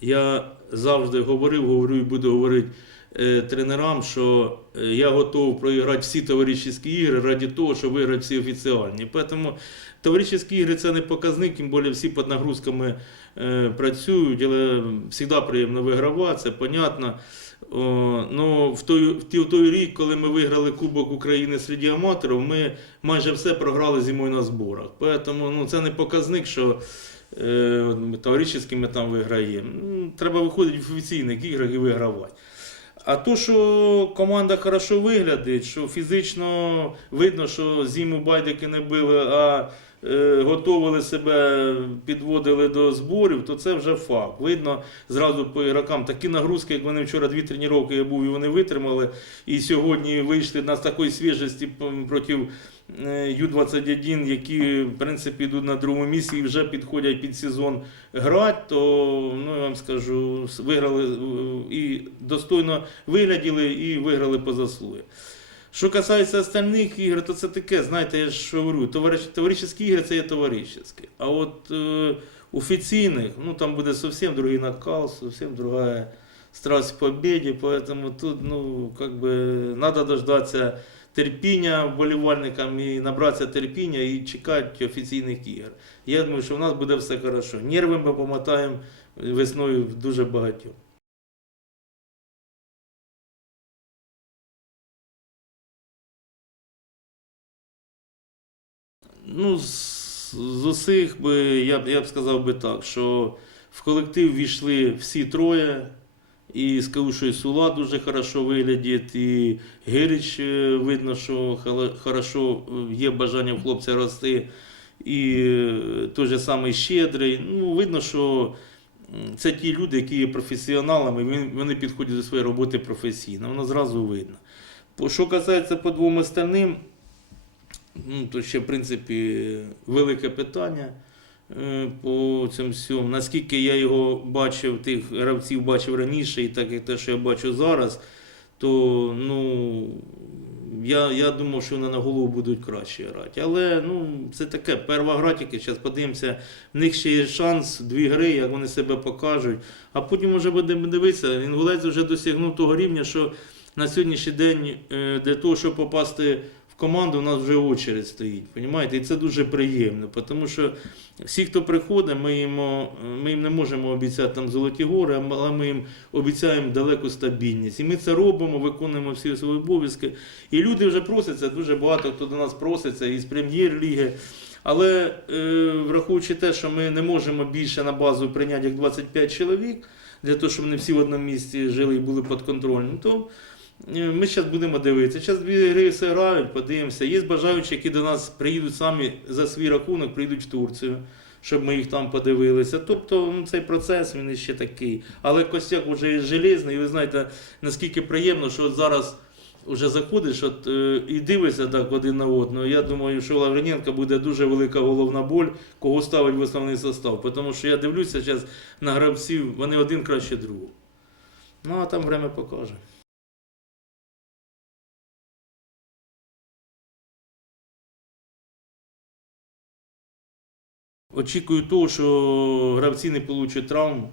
Я завжди говорив, говорю і буду говорити е, тренерам, що е, я готов проіграти всі товариші ігри ради того, щоб виграти всі офіціальні. Тому товариші ігри це не показник, тим більше всі під нагрузками е, працюють, але завжди приємно вигравати, це понятно. Ну, в той, в той рік, коли ми виграли Кубок України серед аматорів, ми майже все програли зимою на зборах. Тому ну, це не показник, що е, ми там виграємо. Ну, Треба виходити в офіційних іграх і вигравати. А то, що команда хорошо виглядить, що фізично видно, що зиму байдики не били, а готували себе, підводили до зборів, то це вже факт. Видно зразу по ігрокам такі нагрузки, як вони вчора дві тренування я був, і вони витримали. І сьогодні вийшли на такої свіжості проти е, Ю-21, які в принципі йдуть на другому місці і вже підходять під сезон грати, то ну, я вам скажу, виграли е, і достойно вигляділи і виграли по заслуги. Що касається остальних ігор, то це таке, знаєте, я ж говорю, товариш, товаришські ігри це є товаришські. А от е, офіційних, ну там буде зовсім другий накал, зовсім друга страсть к победі, поэтому тут, ну, как бы, надо дождатися терпіння вболівальникам і набратися терпіння і чекати офіційних ігор. Я думаю, що в нас буде все хорошо. Нерви ми помотаємо весною дуже багатьом. Ну, з, з усіх би, я, б- я б сказав би так, що в колектив війшли всі троє. І скажу, що і Сула дуже хорошо виглядить, і Гирич е, видно, що хорошо е, є бажання в хлопця рости. І е, той же самий Щедрий. Ну, видно, що це ті люди, які є професіоналами, вони підходять до своєї роботи професійно. Воно зразу видно. Що касається по двом остальним, ну, то ще, в принципі, велике питання е, по цьому всьому. Наскільки я його бачив, тих гравців бачив раніше, і так як те, що я бачу зараз, то ну, я, я думав, що вони на голову будуть краще грати. Але ну, це таке, перва гра тільки, зараз подивимося, в них ще є шанс, дві гри, як вони себе покажуть. А потім вже будемо дивитися, інгулець вже досягнув того рівня, що на сьогоднішній день е, для того, щоб попасти команду, у нас вже очередь стоїть. Понімаєте? І це дуже приємно, тому що всі, хто приходить, ми їм, е, ми їм не можемо обіцяти там золоті гори, але ми їм обіцяємо далеку стабільність. І ми це робимо, виконуємо всі свої обов'язки. І люди вже просяться, дуже багато хто до нас проситься із прем'єр-ліги. Але е, враховуючи те, що ми не можемо більше на базу прийняти як 25 чоловік, для того, щоб вони всі в одному місці жили і були підконтрольними, то ми зараз будемо дивитися. Зараз дві гри все грають, подивимося. Є бажаючі, які до нас приїдуть самі за свій рахунок, приїдуть в Турцію, щоб ми їх там подивилися. Тобто ну, цей процес він ще такий. Але костяк вже железний, і ви знаєте, наскільки приємно, що от зараз. Вже заходиш от, е, і дивишся так один на одного. Я думаю, що у буде дуже велика головна боль, кого ставить в основний состав. Тому що я дивлюся зараз на гравців, вони один краще другого. Ну, а там время покаже. Очікую того, що гравці не получать травм,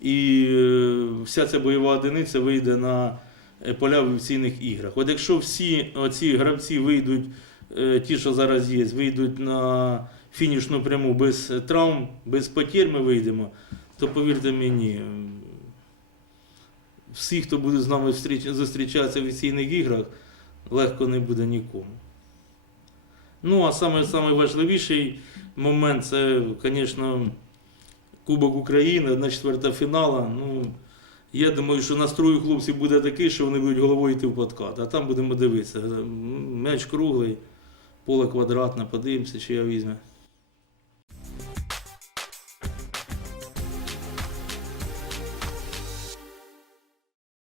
і е, вся ця бойова одиниця вийде на е, поля в офіційних іграх. От якщо всі ці гравці вийдуть, е, ті, що зараз є, вийдуть на фінішну пряму без травм, без потір ми вийдемо, то повірте мені, всі, хто буде з нами зустрічатися в офіційних іграх, легко не буде нікому. Ну, а саме важливіший момент це, звісно, Кубок України, одна четверта фінала. Ну, я думаю, що настрой у хлопців буде такий, що вони будуть головою йти в подкат. А там будемо дивитися. М'яч круглий, поле квадратне, подивимося, чи я візьме.